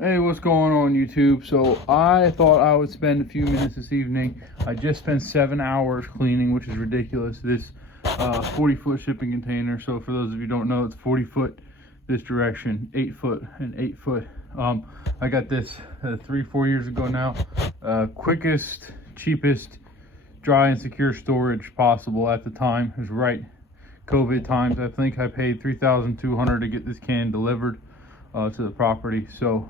Hey, what's going on YouTube? So I thought I would spend a few minutes this evening. I just spent 7 hours cleaning, which is ridiculous. This 40-foot shipping container. So for those of you who don't know, it's 40 foot this direction, 8 foot and 8 foot. I got this 3-4 years ago now. Quickest, cheapest, dry and secure storage possible at the time. It was right COVID times. I think I paid $3,200 to get this can delivered to the property. So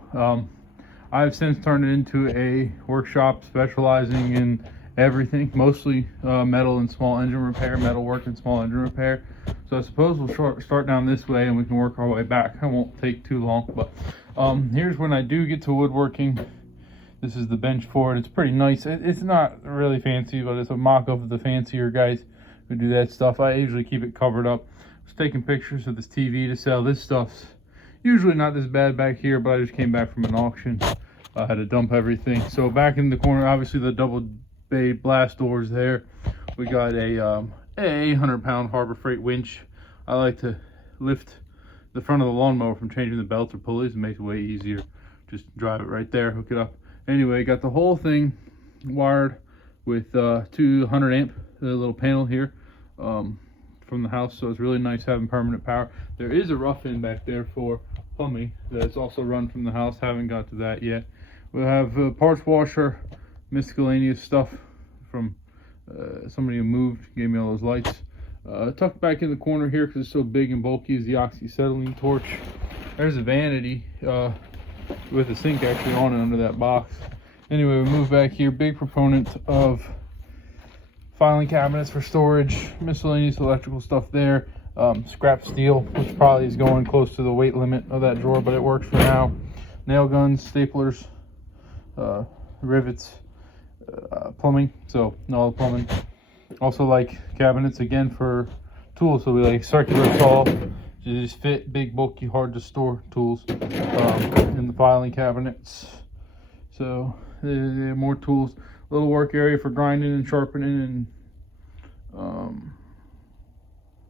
I've since turned it into a workshop specializing in everything, mostly metal and small engine repair, metal work and small engine repair. So I suppose we'll start down this way and we can work our way back. I won't take too long, but here's when I do get to woodworking. This is the bench for it. It's pretty nice. It's not really fancy, but it's a mock-up of the fancier guys who do that stuff. I usually keep it covered up. I was taking pictures of this TV to sell. This stuff's usually not this bad back here, but I just came back from an auction. I had to dump everything. So back in the corner, obviously the double bay blast doors there. We got a 800-pound Harbor Freight winch. I like to lift the front of the lawnmower from changing the belts or pulleys. It makes it way easier. Just drive it right there, hook it up. Anyway, got the whole thing wired with 200 amp, the little panel here. From the house, so it's really nice having permanent power. There is a rough end back there for plumbing that's also run from the house. Haven't got to that yet. We'll have parts washer, miscellaneous stuff from somebody who moved, gave me all those lights. Tucked back in the corner here because it's so big and bulky is the oxyacetylene torch. There's a vanity with a sink actually on it under that box. Anyway, we move back here. Big proponent of filing cabinets for storage, miscellaneous electrical stuff there, scrap steel, which probably is going close to the weight limit of that drawer, but it works for now. Nail guns, staplers, rivets, plumbing, so all the plumbing. Also like cabinets again for tools, so we like circular saw to just fit big, bulky, hard to store tools in the filing cabinets. So more tools. Little work area for grinding and sharpening and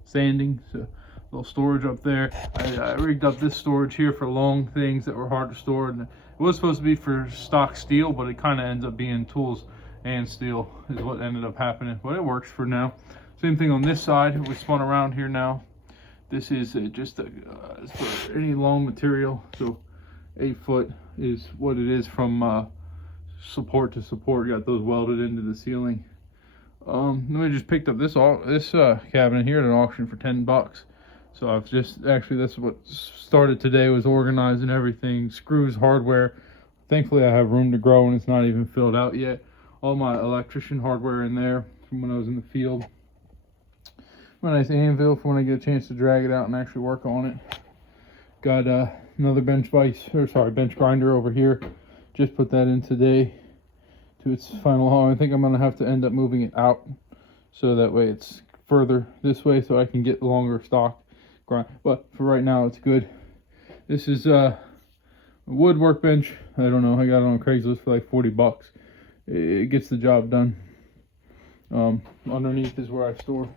sanding. So little storage up there. I rigged up this storage here for long things that were hard to store, and it was supposed to be for stock steel, but it kind of ends up being tools and steel is what ended up happening, but it works for now. Same thing on this side. We spun around here now. This is just for any long material, so 8 foot is what it is from support to support. Got those welded into the ceiling. Then we just picked up this cabinet here at an auction for $10. So I've just actually, that's what started today, was organizing everything, screws, hardware. Thankfully I have room to grow and it's not even filled out yet. All my electrician hardware in there from when I was in the field. A nice anvil for when I get a chance to drag it out and actually work on it. Got another bench grinder over here. Just put that in today to its final haul. I think I'm gonna have to end up moving it out so that way it's further this way so I can get longer stock grind. But for right now it's good. This is a wood workbench. I don't know, I got it on Craigslist for like $40. It gets the job done. Underneath is where I store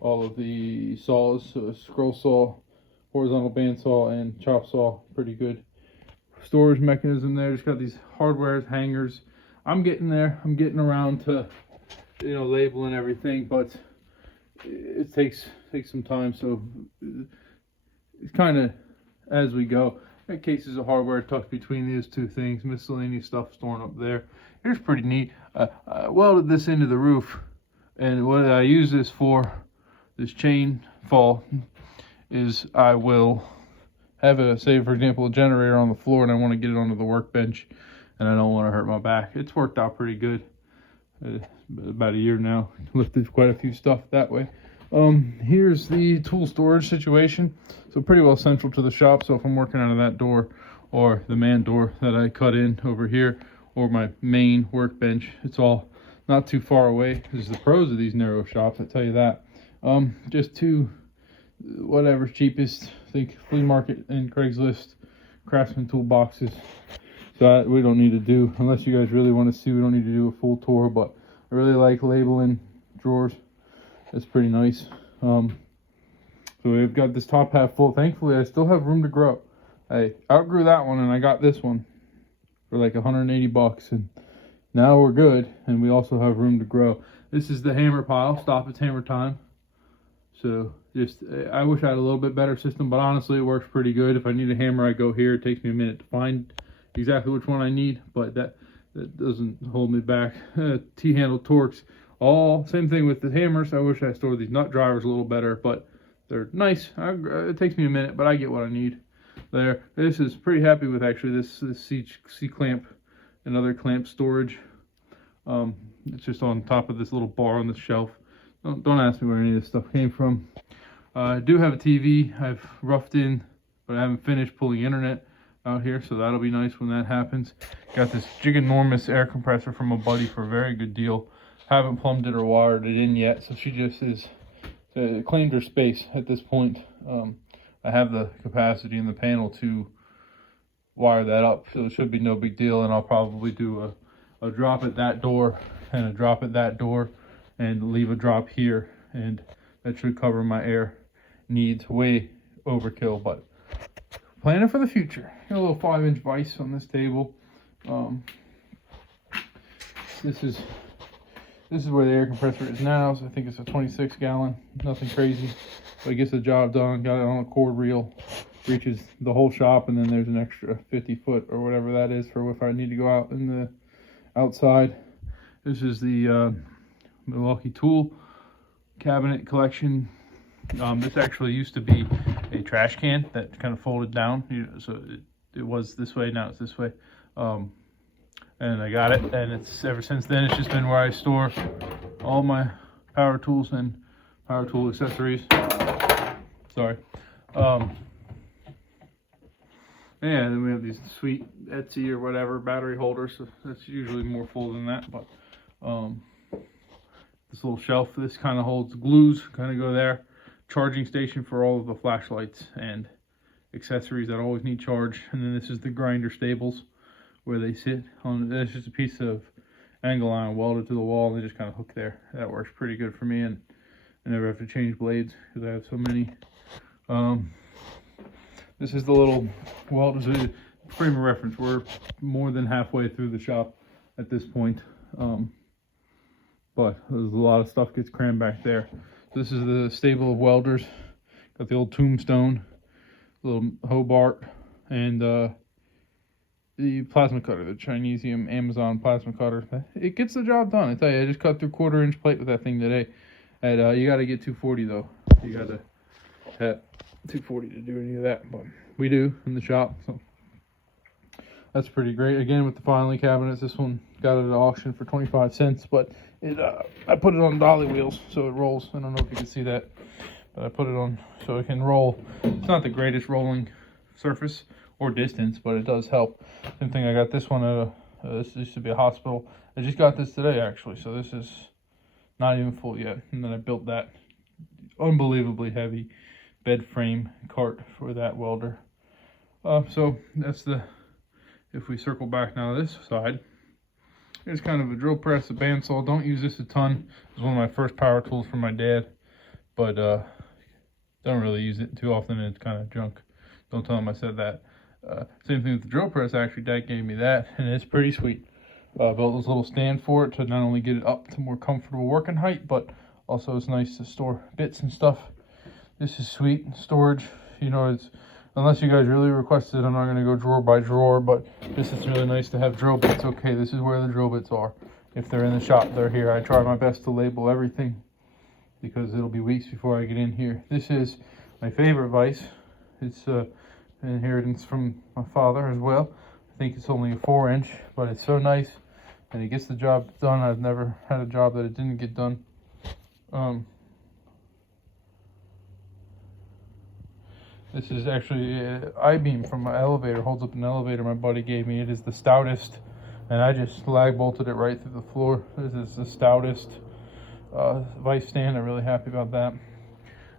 all of the saws, so scroll saw, horizontal bandsaw, and chop saw. Pretty good storage mechanism there. Just got these hardwares, hangers. I'm getting there. I'm getting around to, labeling everything, but it takes some time. So it's kind of as we go. Got cases of hardware tucked between these two things. Miscellaneous stuff storing up there. Here's pretty neat. I welded this into the roof, and what I use this for, this chain fall, is I will have say for example a generator on the floor and I want to get it onto the workbench and I don't want to hurt my back. It's worked out pretty good. About a year now, lifted quite a few stuff that way. Here's the tool storage situation. So pretty well central to the shop, so if I'm working out of that door or the man door that I cut in over here or my main workbench, it's all not too far away. This is the pros of these narrow shops, I tell you that. Just two whatever's cheapest, I think flea market and Craigslist Craftsman toolboxes. So that we don't need to do, unless you guys really want to see, we don't need to do a full tour, but I really like labeling drawers. It's pretty nice. So we've got this top half full. Thankfully I still have room to grow. I outgrew that one and I got this one for like 180 bucks, and now we're good, and we also have room to grow. This is the hammer pile. Stop, it's hammer time. So just, I wish I had a little bit better system, but honestly it works pretty good. If I need a hammer, I go here. It takes me a minute to find exactly which one I need, but that doesn't hold me back. T-handle Torx, all same thing with the hammers. I wish I stored these nut drivers a little better, but they're nice. It takes me a minute, but I get what I need there. This is pretty happy with actually this C-clamp and other clamp storage. It's just on top of this little bar on the shelf. Don't ask me where any of this stuff came from. I do have a TV I've roughed in, but I haven't finished pulling internet out here, so that'll be nice when that happens. Got this giganormous air compressor from a buddy for a very good deal. Haven't plumbed it or wired it in yet, so she just is claimed her space at this point. I have the capacity in the panel to wire that up, so it should be no big deal, and I'll probably do a drop at that door and a drop at that door and leave a drop here, and that should cover my air needs. Way overkill, but planning for the future. Got a little 5-inch vise on this table. This is where the air compressor is now, so I think it's a 26 gallon, nothing crazy, but it gets the job done. Got it on a cord reel, reaches the whole shop, and then there's an extra 50 foot or whatever that is for if I need to go out in the outside. This is the Milwaukee tool cabinet collection. This actually used to be a trash can that kind of folded down, so it was this way, now it's this way. And I got it, and it's ever since then it's just been where I store all my power tools and power tool accessories. Sorry. Yeah, then we have these sweet Etsy or whatever battery holders. So that's usually more full than that, but this little shelf, this kind of holds glues, kind of go there. Charging station for all of the flashlights and accessories that always need charge. And then this is the grinder stables where they sit on. It's just a piece of angle iron welded to the wall, and they just kind of hook there. That works pretty good for me, and I never have to change blades because I have so many. This is the little weld frame of reference. We're more than halfway through the shop at this point, but there's a lot of stuff gets crammed back there. So this is the stable of welders. Got the old Tombstone, little Hobart, and the plasma cutter, the Chinesium Amazon plasma cutter. It gets the job done. I tell you, I just cut through 1/4 inch plate with that thing today. And you got to get 240 though. You got to have 240 to do any of that, but we do in the shop. So that's pretty great. Again, with the filing cabinets, this one got it at auction for 25 cents, but I put it on dolly wheels so it rolls. I don't know if you can see that, but I put it on so it can roll. It's not the greatest rolling surface or distance, but it does help. Same thing, I got this one at this used to be a hospital. I just got this today actually, so this is not even full yet. And then I built that unbelievably heavy bed frame cart for that welder. So that's if we circle back now to this side, here's kind of a drill press, a bandsaw. Don't use this a ton. It's one of my first power tools from my dad, but don't really use it too often, and it's kind of junk. Don't tell him I said that. Same thing with the drill press. Actually, Dad gave me that, and it's pretty sweet. Built this little stand for it to not only get it up to more comfortable working height, but also it's nice to store bits and stuff. This is sweet storage. You know, it's unless you guys really requested, I'm not going to go drawer by drawer, but this is really nice to have drill bits. Okay, this is where the drill bits are. If they're in the shop, they're here. I try my best to label everything because it'll be weeks before I get in here. This is my favorite vise. It's an inheritance from my father as well. I think it's only a 4-inch, but it's so nice and it gets the job done. I've never had a job that it didn't get done. This is actually an I-beam from my elevator, holds up an elevator my buddy gave me. It is the stoutest, and I just lag bolted it right through the floor. This is the stoutest vise stand. I'm really happy about that.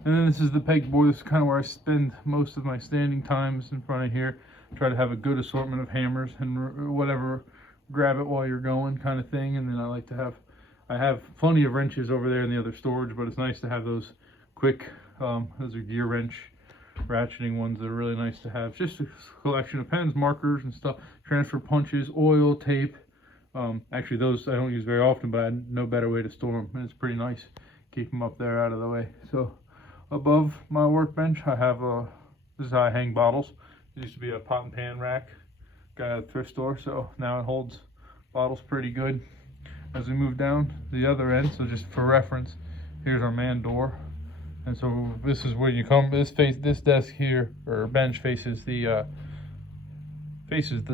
And then this is the pegboard. This is kind of where I spend most of my standing times in front of here. Try to have a good assortment of hammers and whatever, grab it while you're going kind of thing. And then I have plenty of wrenches over there in the other storage, but it's nice to have those quick, those are gear wrench ratcheting ones that are really nice to have. Just a collection of pens, markers, and stuff. Transfer punches, oil, tape. Actually, those I don't use very often, but I had no better way to store them, and it's pretty nice. Keep them up there out of the way. So above my workbench, I have this is how I hang bottles. It used to be a pot and pan rack, got at a thrift store, so now it holds bottles pretty good. As we move down the other end, so just for reference, here's our man door, and so this is where you come. This desk here or bench faces the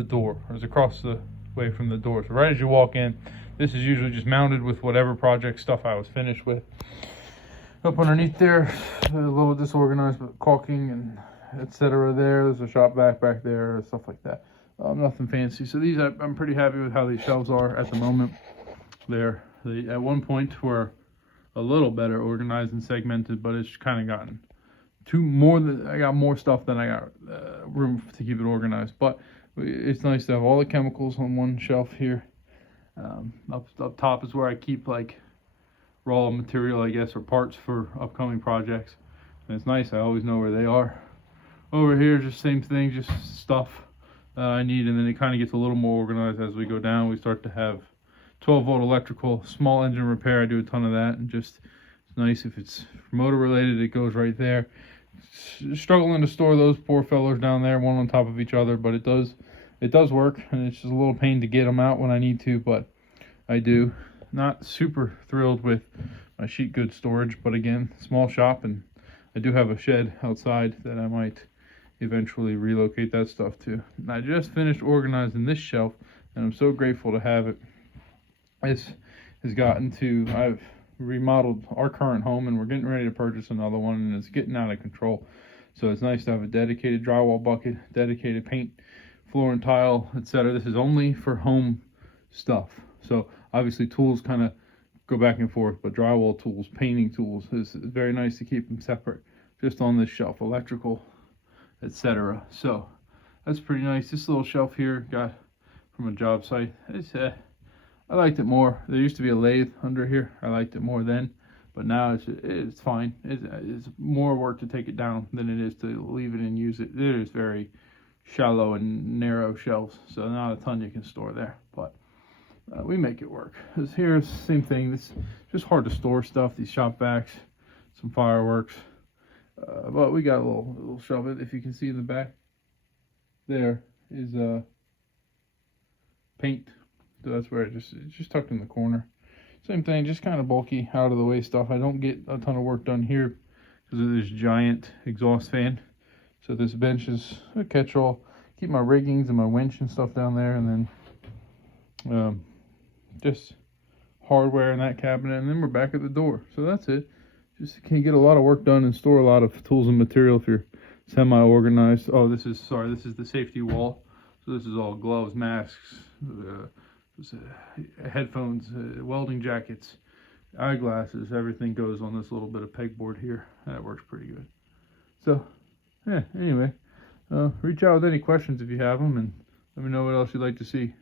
door, or is across the way from the door. So right as you walk in, this is usually just mounted with whatever project stuff I was finished with. Up underneath there, a little disorganized, but caulking and etc. There's a shop vac back there, stuff like that. Nothing fancy. So these, I'm pretty happy with how these shelves are at the moment. They at one point were a little better organized and segmented, but it's kind of gotten I got more stuff than I got room to keep it organized. But it's nice to have all the chemicals on one shelf here. Up top is where I keep like raw material, I guess, or parts for upcoming projects. And it's nice, I always know where they are. Over here, just same thing, just stuff I need, and then it kind of gets a little more organized as we go down. We start to have 12-volt electrical, small engine repair. I do a ton of that, and just it's nice if it's motor related, it goes right there. Struggling to store those poor fellows down there, one on top of each other, but it does work, and it's just a little pain to get them out when I need to, but I do. Not super thrilled with my sheet goods storage, but again, small shop, and I do have a shed outside that I might eventually relocate that stuff to. And I just finished organizing this shelf, and I'm so grateful to have it. This has gotten to, I've remodeled our current home, and we're getting ready to purchase another one, and it's getting out of control. So it's nice to have a dedicated drywall bucket, dedicated paint, floor and tile, etc. This is only for home stuff. So obviously tools kind of go back and forth, but drywall tools, painting tools, is very nice to keep them separate just on this shelf, electrical, etc. So that's pretty nice. This little shelf here got from a job site. I liked it more. There used to be a lathe under here. I liked it more then, but now it's fine. It's more work to take it down than it is to leave it and use it. It is very shallow and narrow shelves, so not a ton you can store there, but we make it work. Here's the same thing. It's just hard to store stuff. These shop vacs, some fireworks, but we got a little shelf. If you can see in the back, there is paint. So that's where it's just tucked in the corner. Same thing, just kind of bulky, out of the way stuff. I don't get a ton of work done here because of this giant exhaust fan. So this bench is a catch-all. Keep my riggings and my winch and stuff down there, and then just hardware in that cabinet, and then we're back at the door. So that's it. Just can get a lot of work done and store a lot of tools and material if you're semi-organized. Oh, this is the safety wall. So this is all gloves, masks, headphones, welding jackets, eyeglasses. Everything goes on this little bit of pegboard here. That works pretty good. So yeah, anyway, reach out with any questions if you have them, and let me know what else you'd like to see.